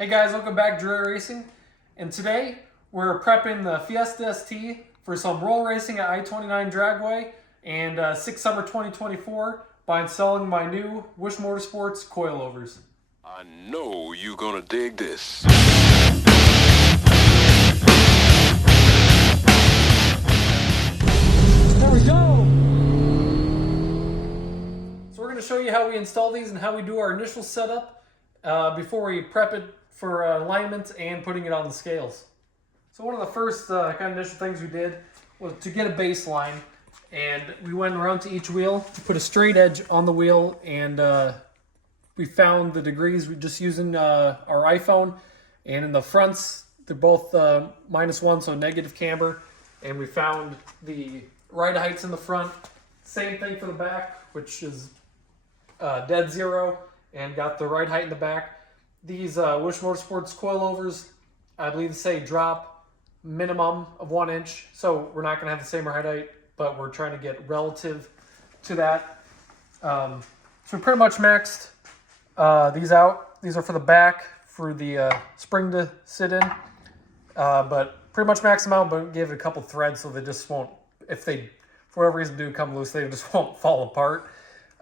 Hey guys, welcome back to Dry Racing. And today we're prepping the Fiesta ST for some roll racing at I-29 Dragway and 6 Summer 2024 by installing my new Whoosh Motorsports coilovers. I know you're gonna dig this. There we go! So we're going to show you how we install these and how we do our initial setup before we prep it for alignment and putting it on the scales. So one of the first kind of initial things we did was to get a baseline, and we went around to each wheel to put a straight edge on the wheel, and we found the degrees just using our iPhone. And in the fronts, they're both -1, so negative camber, and we found the ride heights in the front. Same thing for the back, which is dead zero, and got the ride height in the back. These Whoosh Motorsports coilovers, I believe they say drop minimum of 1 inch, so we're not going to have the same ride height, but we're trying to get relative to that. So we pretty much maxed these out. These are for the back, for the spring to sit in, but pretty much maxed them out, but gave it a couple threads so they just won't, if they for whatever reason do come loose, they just won't fall apart.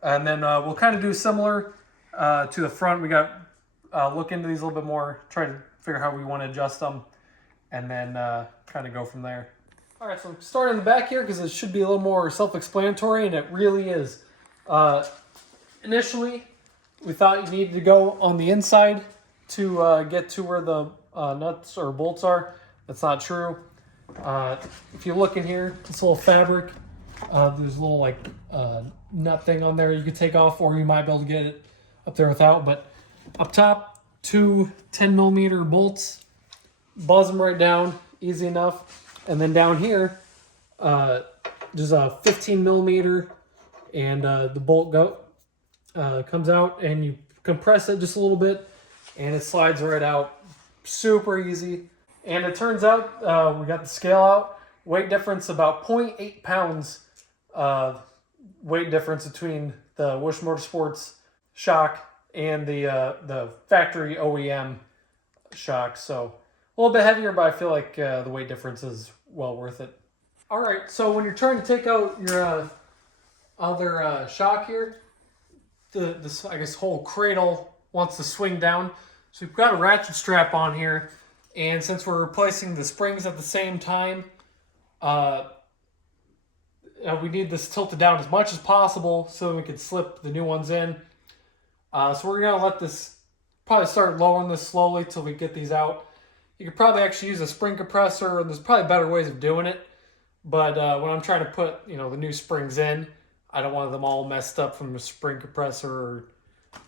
And then we'll kind of do similar to the front. We got look into these a little bit more, try to figure out how we want to adjust them, and then kind of go from there. All right, so I'm starting in the back here because it should be a little more self-explanatory, and it really is. Initially, we thought you needed to go on the inside to get to where the nuts or bolts are. That's not true. If you look in here, this little fabric, there's a little like nut thing on there you could take off, or you might be able to get it up there without. But up top, 2 10mm bolts, buzz them right down, easy enough. And then down here, there's a 15mm, and the bolt comes out, and you compress it just a little bit, and it slides right out. Super easy. And it turns out we got the scale out. Weight difference about 0.8 pounds. Weight difference between the Whoosh Motorsports shock and the factory OEM shock. So a little bit heavier, but I feel like the weight difference is well worth it. All right, so when you're trying to take out your other shock here, this I guess whole cradle wants to swing down. So we've got a ratchet strap on here, and since we're replacing the springs at the same time, we need this tilted down as much as possible so we can slip the new ones in. So we're going to let this, probably start lowering this slowly till we get these out. You could probably actually use a spring compressor, and there's probably better ways of doing it. But when I'm trying to put, the new springs in, I don't want them all messed up from the spring compressor or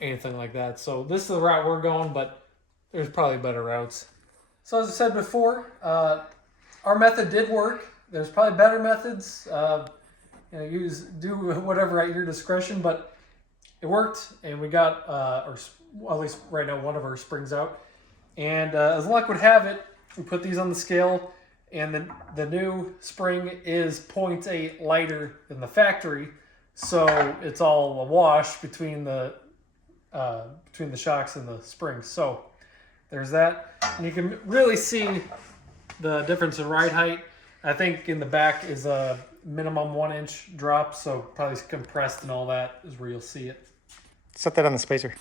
anything like that. So this is the route we're going, but there's probably better routes. So as I said before, our method did work. There's probably better methods. Do whatever at your discretion, but it worked, and we got, at least right now, one of our springs out. And as luck would have it, we put these on the scale, and the new spring is 0.8 lighter than the factory, so it's all a wash between the shocks and the springs. So there's that, and you can really see the difference in ride height. I think in the back is a minimum 1 inch drop, so probably compressed and all that is where you'll see it. Set that on the spacer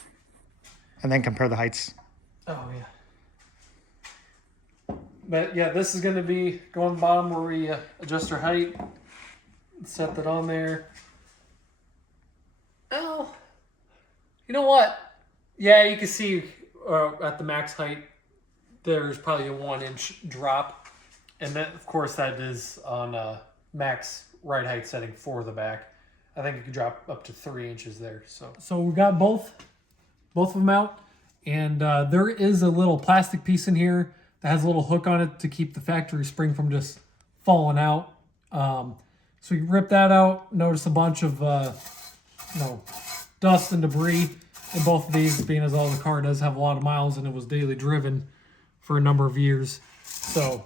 and then compare the heights. Oh, yeah. But yeah, this is going to be going bottom where we adjust our height. Set that on there. Oh, you know what? Yeah, you can see at the max height, there's probably a 1 inch drop. And then, of course, that is on max ride height setting for the back. I think it could drop up to 3 inches there. So we got both of them out, and there is a little plastic piece in here that has a little hook on it to keep the factory spring from just falling out. So you rip that out. Notice a bunch of dust and debris in both of these, being as all the car does have a lot of miles and it was daily driven for a number of years. So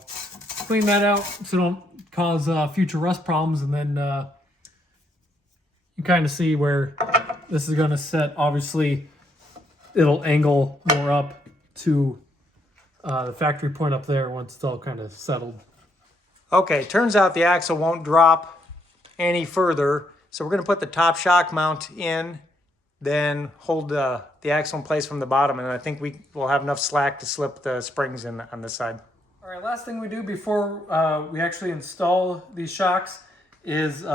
clean that out so don't cause future rust problems, and then you kind of see where this is going to set. Obviously, it'll angle more up to the factory point up there once it's all kind of settled. Okay, turns out the axle won't drop any further. So we're going to put the top shock mount in, then hold the axle in place from the bottom, and I think we will have enough slack to slip the springs in on this side. All right, last thing we do before we actually install these shocks is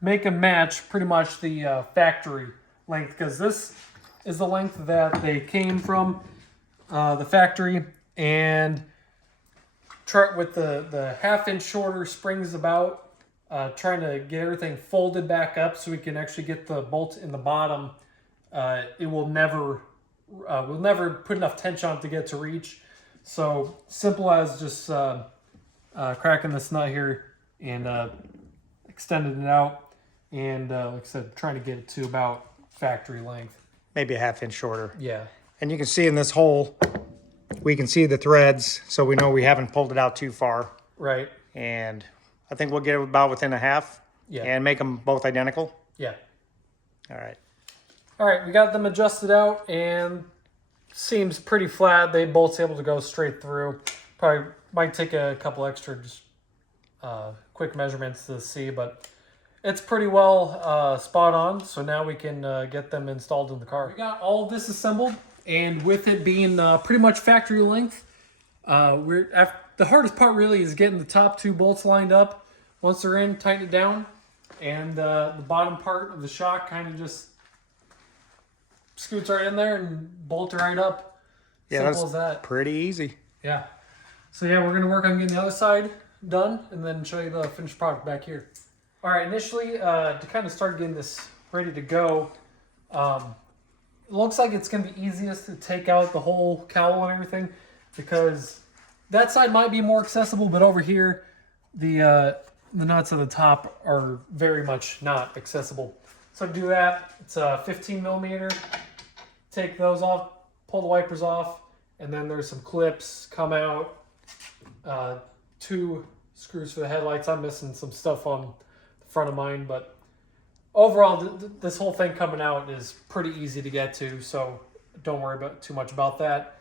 make them match pretty much the factory length, because this is the length that they came from the factory, and try with the half-inch shorter springs about, trying to get everything folded back up so we can actually get the bolt in the bottom. It will never, we'll never put enough tension on it to get to reach. So simple as just cracking this nut here and extending it out, and like I said, trying to get it to about factory length. Maybe a half-inch shorter. Yeah. And you can see in this hole, we can see the threads, so we know we haven't pulled it out too far. Right. And I think we'll get it about within a half. Yeah. And make them both identical. Yeah. All right. All right, we got them adjusted out, and seems pretty flat. They both able to go straight through. Probably might take a couple extra just quick measurements to see, but it's pretty well spot on. So now we can get them installed in the car. We got all of this assembled, and with it being pretty much factory length, the hardest part really is getting the top two bolts lined up. Once they're in, tighten it down, and the bottom part of the shock kind of just scoots right in there and bolt it right up. Yeah, Simple as that. Pretty easy. Yeah. So yeah, we're going to work on getting the other side done and then show you the finished product back here. All right, initially, to kind of start getting this ready to go, it looks like it's going to be easiest to take out the whole cowl and everything, because that side might be more accessible, but over here, the nuts at the top are very much not accessible. So to do that, it's a 15 millimeter. Take those off, pull the wipers off, and then there's some clips come out. 2 screws for the headlights. I'm missing some stuff on the front of mine, but overall, this whole thing coming out is pretty easy to get to, so don't worry too much about that.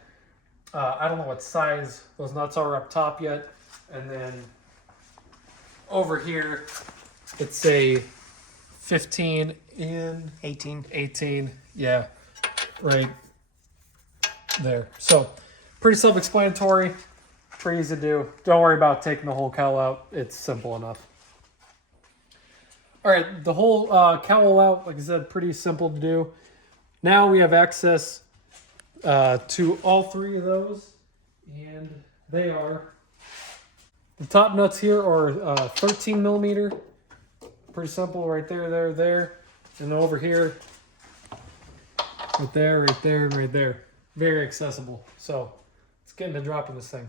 I don't know what size those nuts are up top yet. And then over here, it's a 15 and 18. Yeah, right there. So pretty self-explanatory, pretty easy to do. Don't worry about taking the whole cowl out. It's simple enough. All right, the whole cowl out, like I said, pretty simple to do. Now we have access to all 3 of those, and they are, the top nuts here are 13 millimeter. Pretty simple, right there, there. And over here, right there, and right there. Very accessible. So let's get into dropping this thing.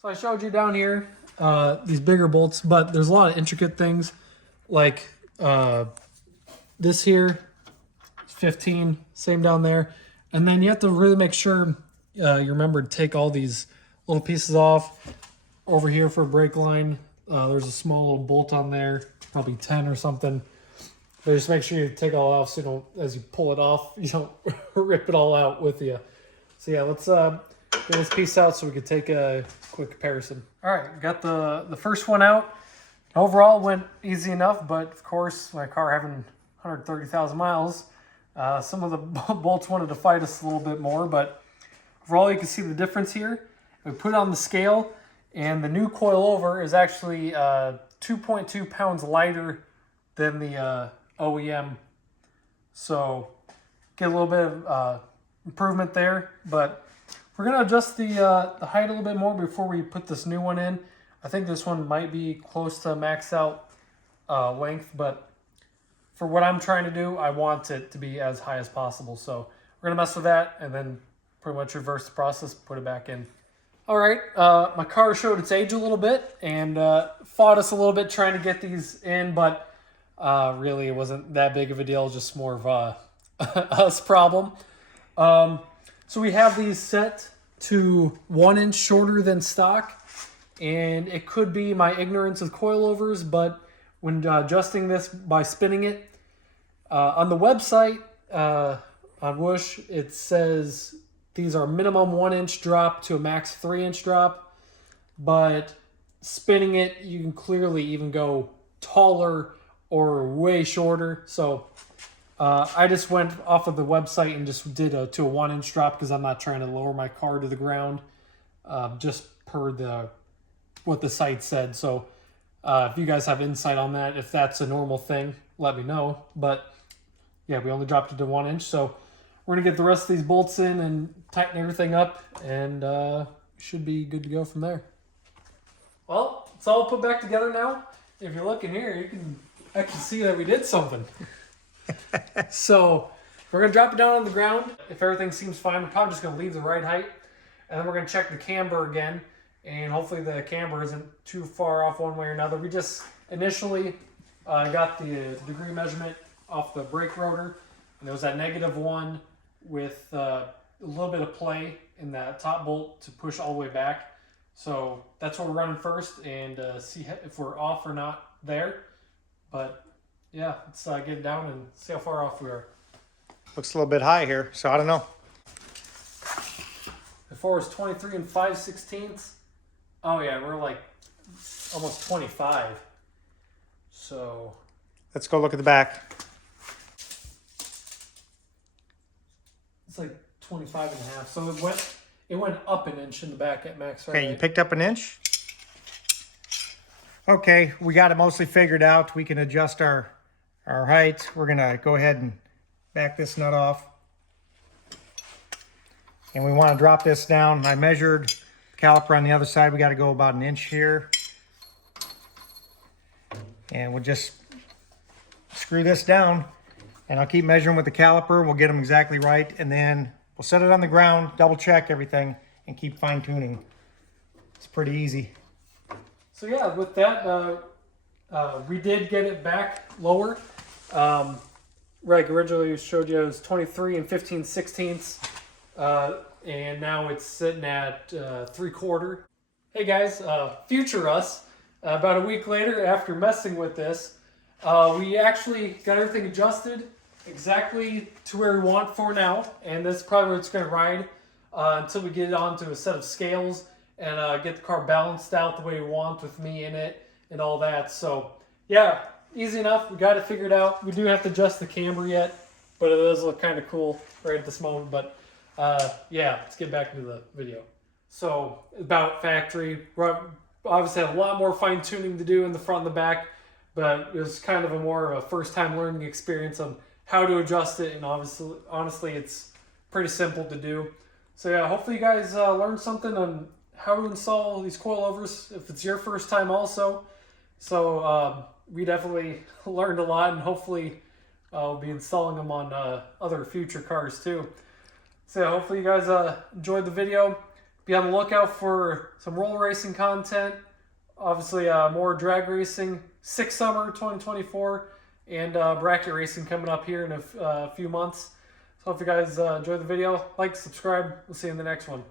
So I showed you down here these bigger bolts, but there's a lot of intricate things, like this here, 15, same down there. And then you have to really make sure you remember to take all these little pieces off. Over here for a brake line, there's a small little bolt on there, probably 10 or something. But just make sure you take it all off so you don't, as you pull it off, you don't rip it all out with you. So yeah, let's get this piece out so we can take a quick comparison. All right, got the first one out. Overall, went easy enough, but of course, my car having 130,000 miles, some of the bolts wanted to fight us a little bit more, but overall, you can see the difference here. We put it on the scale, and the new coilover is actually 2.2 pounds lighter than the OEM. So get a little bit of improvement there, but we're going to adjust the height a little bit more before we put this new one in. I think this one might be close to max out length, but for what I'm trying to do, I want it to be as high as possible. So we're going to mess with that and then pretty much reverse the process, put it back in. All right, my car showed its age a little bit and fought us a little bit trying to get these in, but really it wasn't that big of a deal, just more of a us problem. So we have these set to 1 inch shorter than stock, and it could be my ignorance of coilovers, but when adjusting this by spinning it, On the website, on Whoosh, it says these are minimum 1-inch drop to a max 3-inch drop, but spinning it, you can clearly even go taller or way shorter. So I just went off of the website and just did to a 1-inch drop because I'm not trying to lower my car to the ground, just per what the site said. So if you guys have insight on that, if that's a normal thing, let me know. But yeah, we only dropped it to 1-inch, so we're gonna get the rest of these bolts in and tighten everything up, and should be good to go from there. Well, it's all put back together now. If you look in here, I can see that we did something. So we're gonna drop it down on the ground. If everything seems fine, we're probably just gonna leave the right height, and then we're gonna check the camber again, and hopefully the camber isn't too far off one way or another. We just initially got the degree measurement off the brake rotor, and there was that -1 with a little bit of play in that top bolt to push all the way back. So that's what we're running first, and see if we're off or not there. But yeah, let's get it down and see how far off we are. Looks a little bit high here, so I don't know. Before it was 23 and 5/16. Oh yeah, we're like almost 25. So Let's go look at the back. it's like 25 and a half. So it went up an inch in the back at max. Right? Okay, you picked up an inch. Okay, we got it mostly figured out. We can adjust our height. We're gonna go ahead and back this nut off. And we want to drop this down. I measured the caliper on the other side. We got to go about an inch here. And we'll just screw this down, and I'll keep measuring with the caliper. We'll get them exactly right, and then we'll set it on the ground, double check everything, and keep fine tuning. It's pretty easy. So yeah, with that, we did get it back lower. Like originally showed you, it was 23 and 15/16. And now it's sitting at 3/4. Hey guys, future us. About a week later, after messing with this, we actually got everything adjusted exactly to where we want for now, and that's probably where it's going to ride until we get it onto a set of scales and get the car balanced out the way we want with me in it and all that. So yeah, easy enough. We got it figured out. We do have to adjust the camber yet, but it does look kind of cool right at this moment. But yeah, let's get back into the video. So about factory, we obviously had a lot more fine tuning to do in the front and the back, but it was kind of more of a first time learning experience on how to adjust it, and honestly, it's pretty simple to do. So yeah, hopefully you guys learned something on how to install these coilovers if it's your first time also. So we definitely learned a lot, and hopefully we'll be installing them on other future cars too. So yeah, hopefully you guys enjoyed the video. Be on the lookout for some roll racing content. Obviously more drag racing, summer 2024, and bracket racing coming up here in a few months. So hope you guys enjoyed the video. Like, subscribe. We'll see you in the next one.